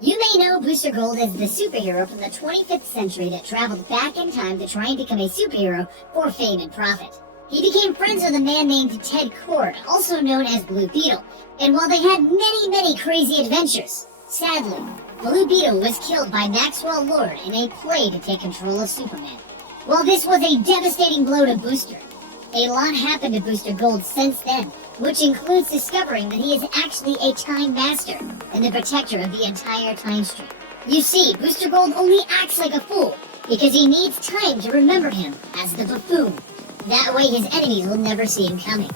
You may know Booster Gold as the superhero from the 25th century that traveled back in time to try and become a superhero for fame and profit. He became friends with a man named Ted Cord, also known as Blue Beetle, and while they had many crazy adventures, sadly, Blue Beetle was killed by Maxwell Lord in a play to take control of Superman. While this was a devastating blow to Booster, a lot happened to Booster Gold since then, which includes discovering that he is actually a Time Master and the protector of the entire time stream. You see, Booster Gold only acts like a fool because he needs time to remember him as the buffoon. That way his enemies will never see him coming.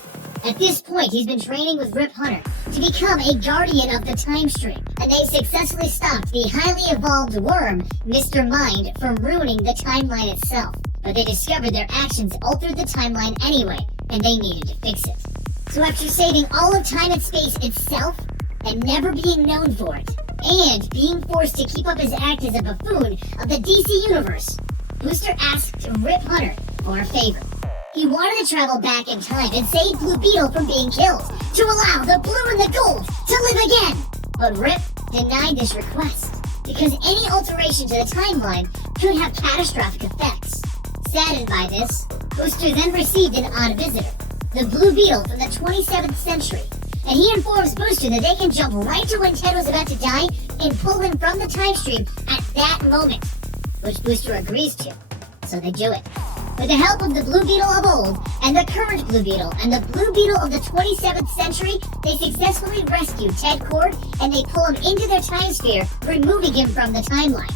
At this point, he's been training with Rip Hunter to become a guardian of the time stream, and they've successfully stopped the highly evolved worm, Mr. Mind, from ruining the timeline itself. But they discovered their actions altered the timeline anyway, and they needed to fix it. So after saving all of time and space itself, and never being known for it, and being forced to keep up his act as a buffoon of the DC Universe, Booster asked Rip Hunter for a favor. He wanted to travel back in time and save Blue Beetle from being killed, to allow the blue and the gold to live again. But Rip denied this request, because any alteration to the timeline could have catastrophic effects. Saddened by this, Booster then received an odd visitor, the Blue Beetle from the 27th century, and he informs Booster that they can jump right to when Ted was about to die and pull him from the time stream at that moment, which Booster agrees to, so they do it. With the help of the Blue Beetle of old, and the current Blue Beetle, and the Blue Beetle of the 27th century, they successfully rescue Ted Cord, and they pull him into their time sphere, removing him from the timeline.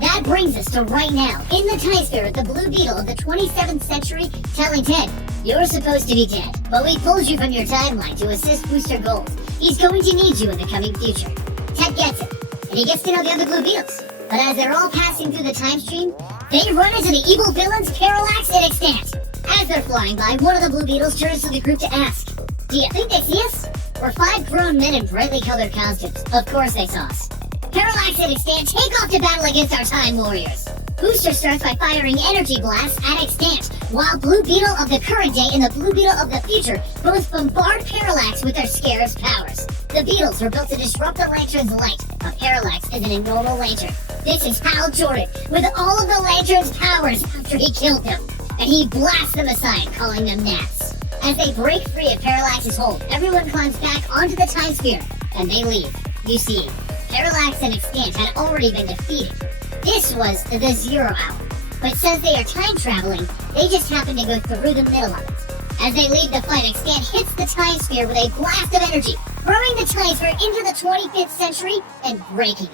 That brings us to right now, in the time sphere with the Blue Beetle of the 27th century, telling Ted, "You're supposed to be dead, but we pulled you from your timeline to assist Booster Gold. He's going to need you in the coming future." Ted gets it, and he gets to know the other Blue Beetles. But as they're all passing through the time stream, they run into the evil villains Parallax and Extant. As they're flying by, one of the Blue Beetles turns to the group to ask, "Do you think they see us?" We're 5 grown men in brightly colored costumes. Of course they saw us. Parallax and Extant take off to battle against our Time Warriors. Booster starts by firing energy blasts at Extant, while Blue Beetle of the current day and the Blue Beetle of the future both bombard Parallax with their Scarab's powers. The Beetles were built to disrupt the Lantern's light, but Parallax isn't a normal Lantern. This is Hal Jordan, with all of the Lantern's powers after he killed them, and he blasts them aside, calling them gnats. As they break free of Parallax's hold, everyone climbs back onto the time sphere, and they leave. You see, Parallax and Extant had already been defeated. This was the 0 hour, but since they are time traveling, they just happen to go through the middle of it. As they leave the fight, Extant hits the time sphere with a blast of energy, throwing the time sphere into the 25th century and breaking it.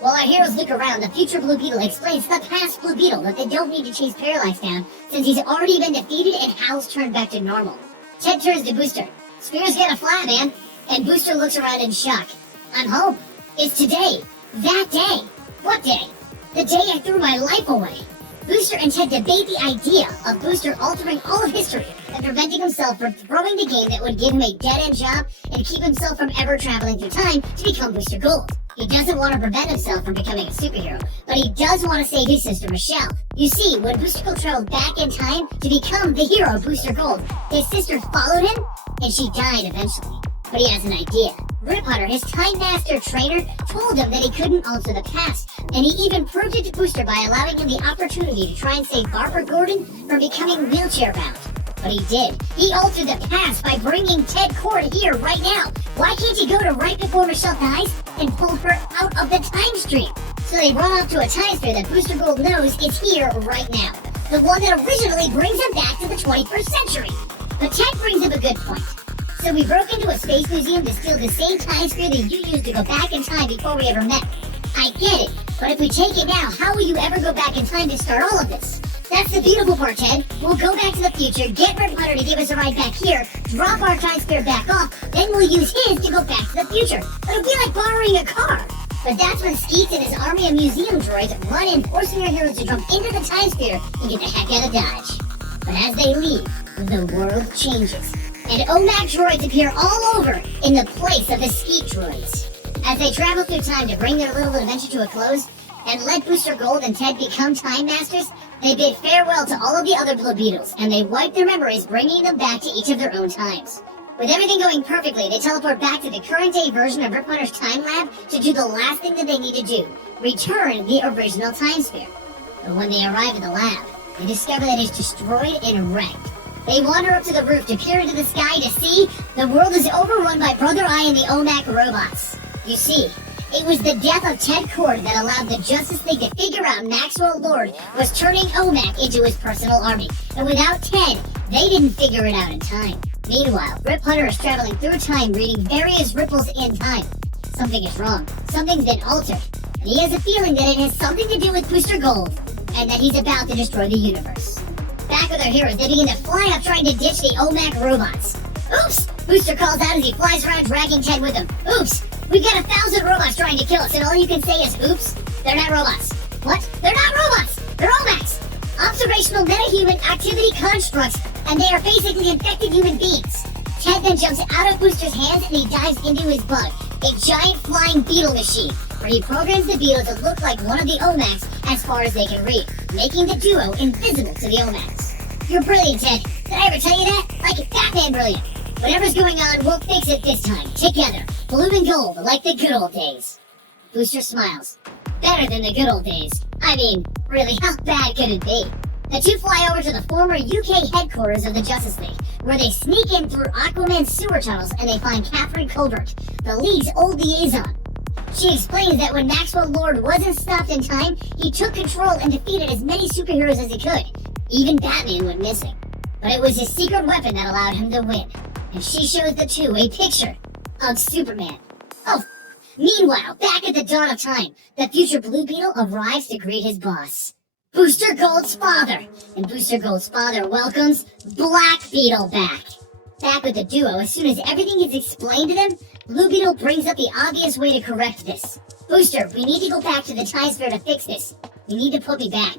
While our heroes look around, the future Blue Beetle explains to the past Blue Beetle that they don't need to chase Parallax down since he's already been defeated and Hal's turned back to normal. Ted turns to Booster. "Spear's gonna fly, man." And Booster looks around in shock. "I'm home. It's today. That day." "What day?" "The day I threw my life away." Booster and Ted debate the idea of Booster altering all of history and preventing himself from throwing the game that would give him a dead-end job and keep himself from ever traveling through time to become Booster Gold. He doesn't want to prevent himself from becoming a superhero, but he does want to save his sister Michelle. You see, when Booster Gold traveled back in time to become the hero Booster Gold, his sister followed him, and she died eventually. But he has an idea. Rip Hunter, his Time Master trainer, told him that he couldn't alter the past, and he even proved it to Booster by allowing him the opportunity to try and save Barbara Gordon from becoming wheelchair-bound. But he did. He altered the past by bringing Ted Cord here right now. Why can't he go to right before Michelle dies and pull her out of the time stream? So they run off to a time sphere that Booster Gold knows is here right now. The one that originally brings him back to the 21st century. But Ted brings up a good point. "So we broke into a space museum to steal the same time sphere that you used to go back in time before we ever met. I get it, but if we take it now, how will you ever go back in time to start all of this?" "That's the beautiful part, Ted. We'll go back to the future, get Rip Hunter to give us a ride back here, drop our time sphere back off, then we'll use his to go back to the future. It'll be like borrowing a car." But that's when Skeets and his army of museum droids run in, forcing our heroes to jump into the time sphere and get the heck out of Dodge. But as they leave, the world changes, and OMAC droids appear all over in the place of the Skeet droids. As they travel through time to bring their little adventure to a close, and let Booster Gold and Ted become Time Masters, they bid farewell to all of the other Blue Beetles, and they wipe their memories, bringing them back to each of their own times. With everything going perfectly, they teleport back to the current-day version of Rip Hunter's time lab to do the last thing that they need to do, return the original time sphere. But when they arrive at the lab, they discover that it's destroyed and wrecked. They wander up to the roof to peer into the sky to see the world is overrun by Brother Eye and the OMAC robots. You see, it was the death of Ted Kord that allowed the Justice League to figure out Maxwell Lord was turning OMAC into his personal army. And without Ted, they didn't figure it out in time. Meanwhile, Rip Hunter is traveling through time reading various ripples in time. Something is wrong. Something's been altered. And he has a feeling that it has something to do with Booster Gold, and that he's about to destroy the universe. Back with our heroes, they begin to fly up trying to ditch the OMAC robots. Oops! Booster calls out as he flies around dragging Ted with him. Oops! We've got 1,000 robots trying to kill us, and all you can say is, oops, they're not robots. What? They're not robots! They're OMACs! Observational metahuman activity constructs, and they are basically infected human beings. Ted then jumps out of Booster's hands and he dives into his bug, a giant flying beetle machine, where he programs the beetle to look like one of the OMACs as far as they can read, making the duo invisible to the OMACs. You're brilliant, Ted. Did I ever tell you that? Like Batman brilliant. Whatever's going on, we'll fix it this time, together. Blue and gold, like the good old days. Booster smiles. Better than the good old days. I mean, really, how bad could it be? The two fly over to the former UK headquarters of the Justice League, where they sneak in through Aquaman's sewer tunnels and they find Catherine Colbert, the League's old liaison. She explains that when Maxwell Lord wasn't stopped in time, he took control and defeated as many superheroes as he could. Even Batman went missing. But it was his secret weapon that allowed him to win. And she shows the two a picture of Superman. Oh, meanwhile, back at the dawn of time, the future Blue Beetle arrives to greet his boss, Booster Gold's father. And Booster Gold's father welcomes Black Beetle back. Back with the duo, as soon as everything is explained to them, Blue Beetle brings up the obvious way to correct this. Booster, we need to go back to the time sphere to fix this. You need to put me back.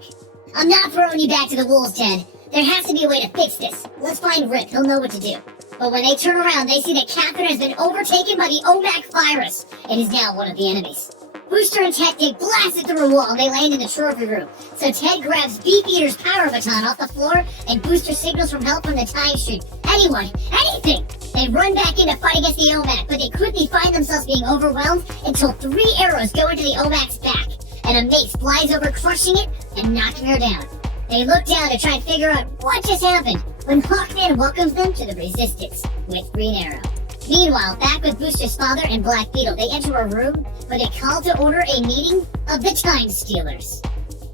I'm not throwing you back to the wolves, Ted. There has to be a way to fix this. Let's find Rip. He'll know what to do. But when they turn around, they see that Catherine has been overtaken by the OMAC virus and is now one of the enemies. Booster and Ted get blasted through a wall and they land in the trophy room. So Ted grabs Beefeater's power baton off the floor and Booster signals for help from the time stream. Anyone, anything! They run back in to fight against the OMAC, but they quickly find themselves being overwhelmed until 3 arrows go into the OMAC's back, and a mace flies over, crushing it and knocking her down. They look down to try and figure out what just happened when Hawkman welcomes them to the Resistance with Green Arrow. Meanwhile, back with Booster's father and Black Beetle, they enter a room where they call to order a meeting of the Time Stealers.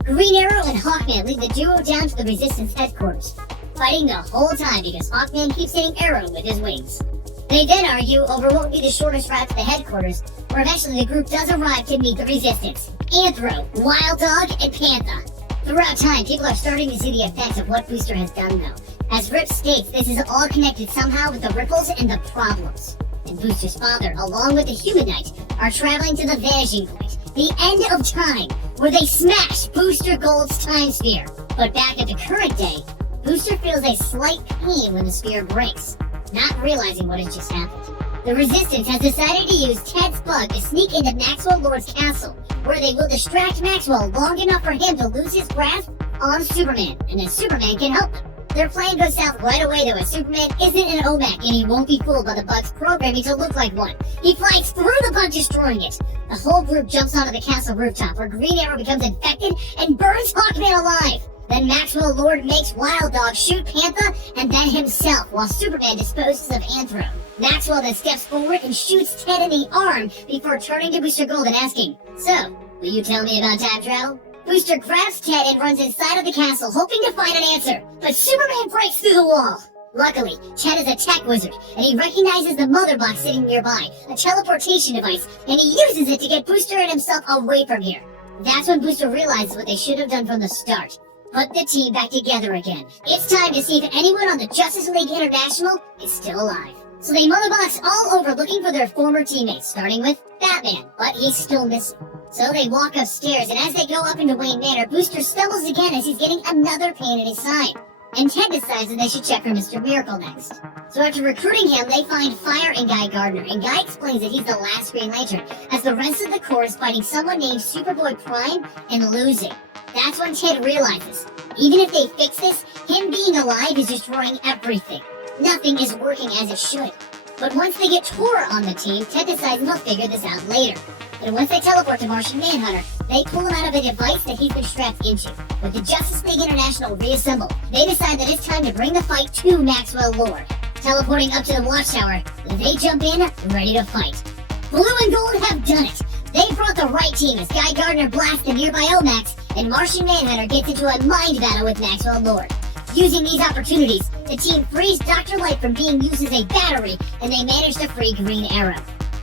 Green Arrow and Hawkman lead the duo down to the Resistance headquarters, fighting the whole time because Hawkman keeps hitting Arrow with his wings. They then argue over what would be the shortest route to the headquarters, where eventually the group does arrive to meet the Resistance: Anthro, Wild Dog, and Panther. Throughout time, people are starting to see the effects of what Booster has done, though. As Rip states, this is all connected somehow with the ripples and the problems. And Booster's father, along with the Human Knight, are traveling to the vanishing point, the end of time, where they smash Booster Gold's time sphere. But back at the current day, Booster feels a slight pain when the sphere breaks, not realizing what has just happened. The Resistance has decided to use Ted's bug to sneak into Maxwell Lord's castle, where they will distract Maxwell long enough for him to lose his grasp on Superman, and then Superman can help them. Their plan goes south right away though, as Superman isn't an OMAC and he won't be fooled by the bug's programming to look like one. He flies through the bug, destroying it. The whole group jumps onto the castle rooftop, where Green Arrow becomes infected and burns Hawkman alive. Then Maxwell Lord makes Wild Dog shoot Panther and then himself, while Superman disposes of Anthro. Maxwell then steps forward and shoots Ted in the arm before turning to Booster Gold and asking, "So, will you tell me about time travel?" Booster grabs Ted and runs inside of the castle, hoping to find an answer, but Superman breaks through the wall. Luckily, Ted is a tech wizard, and he recognizes the mother box sitting nearby, a teleportation device, and he uses it to get Booster and himself away from here. That's when Booster realizes what they should have done from the start: put the team back together again. It's time to see if anyone on the Justice League International is still alive. So they motherbox all over looking for their former teammates, starting with Batman, but he's still missing. So they walk upstairs, and as they go up into Wayne Manor, Booster stumbles again as he's getting another pain in his side. And Ted decides that they should check for Mr. Miracle next. So after recruiting him, they find Fire and Guy Gardner, and Guy explains that he's the last Green Lantern, as the rest of the Corps is fighting someone named Superboy Prime and losing. That's when Ted realizes, even if they fix this, him being alive is destroying everything. Nothing is working as it should. But once they get Tor on the team, Ted decides they'll figure this out later. And once they teleport to Martian Manhunter, they pull him out of a device that he's been strapped into. With the Justice League International reassembled, they decide that it's time to bring the fight to Maxwell Lord. Teleporting up to the Watchtower, they jump in, ready to fight. Blue and Gold have done it. They brought the right team as Guy Gardner blasts the nearby Omax, and Martian Manhunter gets into a mind battle with Maxwell Lord. Using these opportunities, the team frees Dr. Light from being used as a battery, and they manage to free Green Arrow.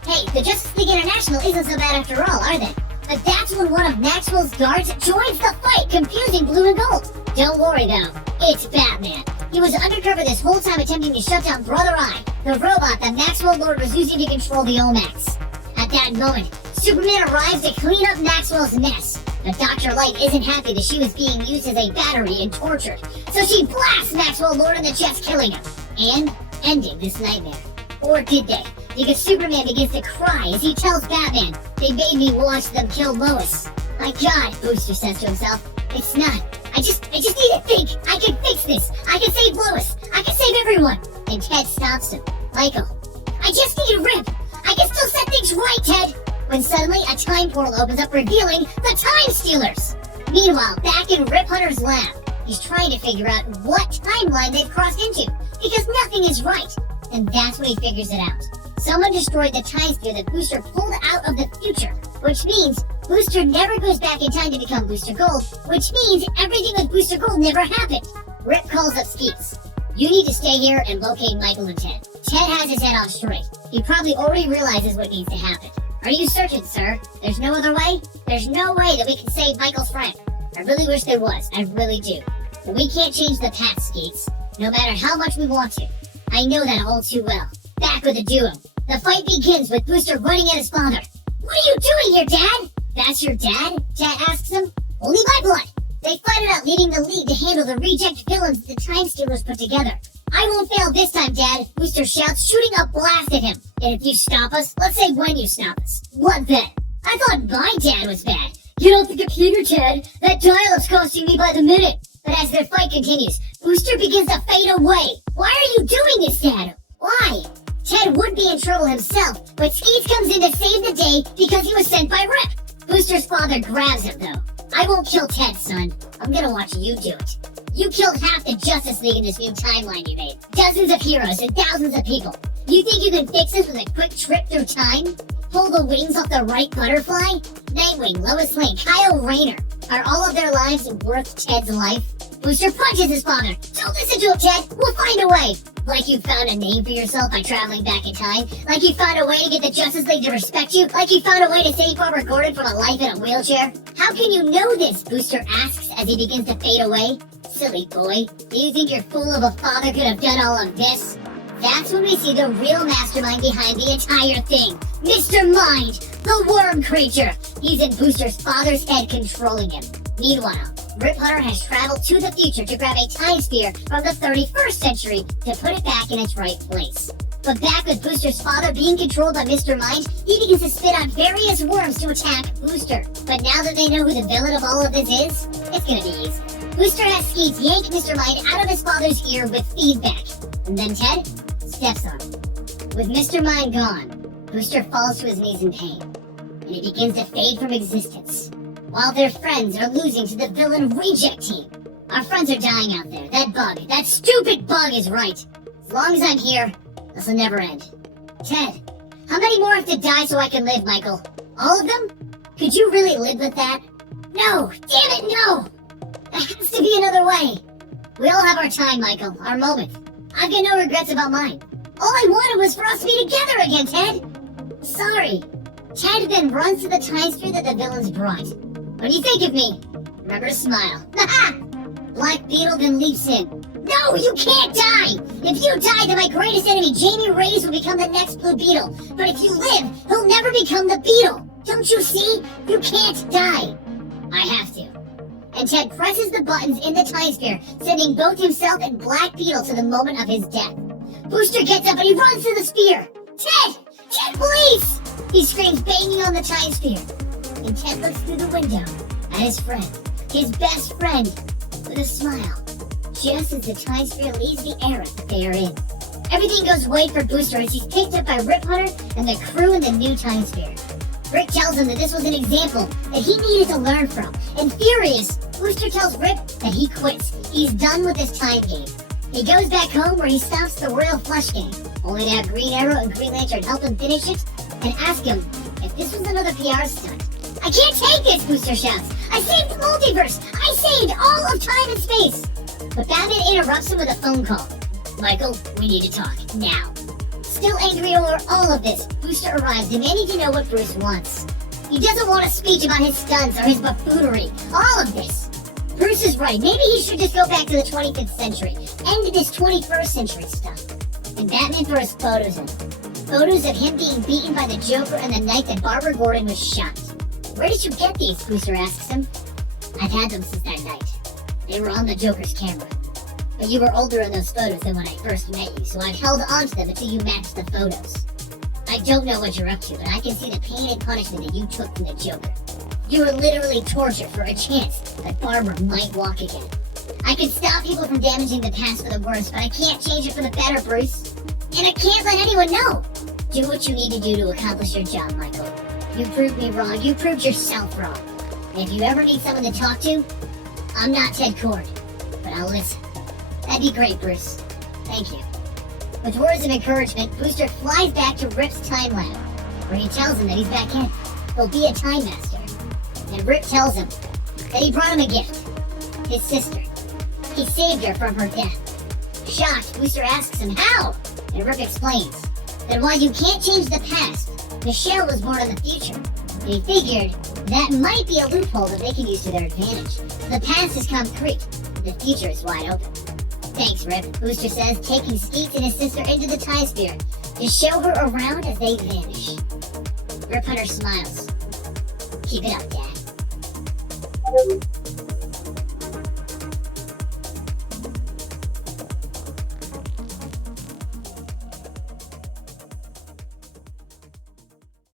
Hey, the Justice League International isn't so bad after all, are they? But that's when one of Maxwell's guards joins the fight, confusing Blue and Gold. Don't worry though, it's Batman. He was undercover this whole time attempting to shut down Brother Eye, the robot that Maxwell Lord was using to control the Omax. At that moment, Superman arrives to clean up Maxwell's mess. But Dr. Light isn't happy that she was being used as a battery and tortured, so she blasts Maxwell Lord in the chest, killing him, and ending this nightmare. Or did they? Because Superman begins to cry as he tells Batman, "They made me watch them kill Lois." My God, Booster says to himself, "It's not. I just need to think. I can fix this. I can save Lois. I can save everyone." And Ted stops him. "Michael, I just need a rip. I can still set things right, Ted." When suddenly a time portal opens up, revealing the Time Stealers. Meanwhile, back in Rip Hunter's lab, he's trying to figure out what timeline they've crossed into, because nothing is right. And that's when he figures it out. Someone destroyed the time sphere that Booster pulled out of the future, which means Booster never goes back in time to become Booster Gold, which means everything with Booster Gold never happened. Rip calls up Skeets. "You need to stay here and locate Michael and Ted." Ted has his head on straight. He probably already realizes what needs to happen. "Are you certain, sir? There's no other way?" "There's no way that we can save Michael's friend." "I really wish there was. I really do. But we can't change the past, Skeets, no matter how much we want to. I know that all too well." Back with the duo. The fight begins with Booster running at his father. "What are you doing here, Dad?" "That's your dad?" Ted asks him. "Only my blood." They fight it out, leading the league to handle the reject villains the Time Stealers put together. "I won't fail this time, Dad," Booster shouts, shooting a blast at him. "And if you stop us, let's say when you stop us." "What then?" "I thought my dad was bad." "Get off the computer, Ted. That dial-up's costing me by the minute." But as their fight continues, Booster begins to fade away. "Why are you doing this, Dad? Why?" Ted would be in trouble himself, but Skeets comes in to save the day because he was sent by Rip. Booster's father grabs him, though. "I won't kill Ted, son. I'm gonna watch you do it. You killed half the Justice League in this new timeline you made. Dozens of heroes and thousands of people. You think you can fix this with a quick trip through time? Pull the wings off the right butterfly? Nightwing, Lois Lane, Kyle Rayner. Are all of their lives worth Ted's life?" Booster punches his father. "Don't listen to him, Ted. We'll find a way." Like you found a name for yourself by traveling back in time? Like you found a way to get the Justice League to respect you? Like you found a way to save Barbara Gordon from a life in a wheelchair? "How can you know this?" Booster asks as he begins to fade away. "Silly boy. Do you think your fool of a father could have done all of this?" That's when we see the real mastermind behind the entire thing. Mr. Mind, the worm creature. He's in Booster's father's head, controlling him. Meanwhile, Rip Hunter has traveled to the future to grab a time sphere from the 31st century to put it back in its right place. But back with Booster's father being controlled by Mr. Mind, he begins to spit out various worms to attack Booster. But now that they know who the villain of all of this is, it's gonna be easy. Booster has Skeets yank Mr. Mind out of his father's ear with feedback. And then Ted steps on him. With Mr. Mind gone, Booster falls to his knees in pain, and he begins to fade from existence. While their friends are losing to the villain reject team. Our friends are dying out there. That bug, that stupid bug is right. As long as I'm here, this will never end. Ted, how many more have to die so I can live, Michael? All of them? Could you really live with that? No, damn it, no! There has to be another way. We all have our time, Michael, our moment. I've got no regrets about mine. All I wanted was for us to be together again, Ted. Sorry. Ted then runs to the time sphere that the villains brought. What do you think of me? Remember to smile. Ha! Black Beetle then leaps in. No, you can't die! If you die, then my greatest enemy, Jamie Reyes, will become the next Blue Beetle. But if you live, he'll never become the Beetle. Don't you see? You can't die. I have to. And Ted presses the buttons in the time sphere, sending both himself and Black Beetle to the moment of his death. Booster gets up and he runs to the sphere. Ted! Ted, please! He screams, banging on the time sphere. And Ted looks through the window at his friend, his best friend, with a smile, just as the time sphere leaves the era that they are in. Everything goes white for Booster as he's picked up by Rip Hunter and the crew in the new time sphere. Rick tells him that this was an example that he needed to learn from, and furious, Booster tells Rip that he quits. He's done with this time game. He goes back home where he stops the Royal Flush game, only to have Green Arrow and Green Lantern help him finish it and ask him if this was another PR stunt. I can't take this, Booster shouts. I saved the multiverse. I saved all of time and space. But Batman interrupts him with a phone call. Michael, we need to talk now. Still angry over all of this, Booster arrives demanding to know what Bruce wants. He doesn't want a speech about his stunts or his buffoonery. All of this. Bruce is right. Maybe he should just go back to the 25th century. End this 21st century stuff. And Batman throws photos of him. Photos of him being beaten by the Joker on the night that Barbara Gordon was shot. Where did you get these? Booster asks him. I've had them since that night. They were on the Joker's camera. But you were older in those photos than when I first met you, so I've held on to them until you matched the photos. I don't know what you're up to, but I can see the pain and punishment that you took from the Joker. You were literally tortured for a chance that Barbara might walk again. I can stop people from damaging the past for the worse, but I can't change it for the better, Bruce. And I can't let anyone know. Do what you need to do to accomplish your job, Michael. You proved me wrong. You proved yourself wrong. And if you ever need someone to talk to, I'm not Ted Kord, but I'll listen. That'd be great, Bruce. Thank you. With words of encouragement, Booster flies back to Rip's time lab, where he tells him that he's back in. He'll be a time master. And Rip tells him that he brought him a gift. His sister. He saved her from her death. Shocked, Booster asks him how, and Rip explains that while you can't change the past, Michelle was born in the future. And he figured that might be a loophole that they can use to their advantage. The past is concrete, the future is wide open. Thanks, Rip, Booster says, taking Skeets and his sister into the time sphere to show her around as they vanish. Rip Hunter smiles. Keep it up, Dad.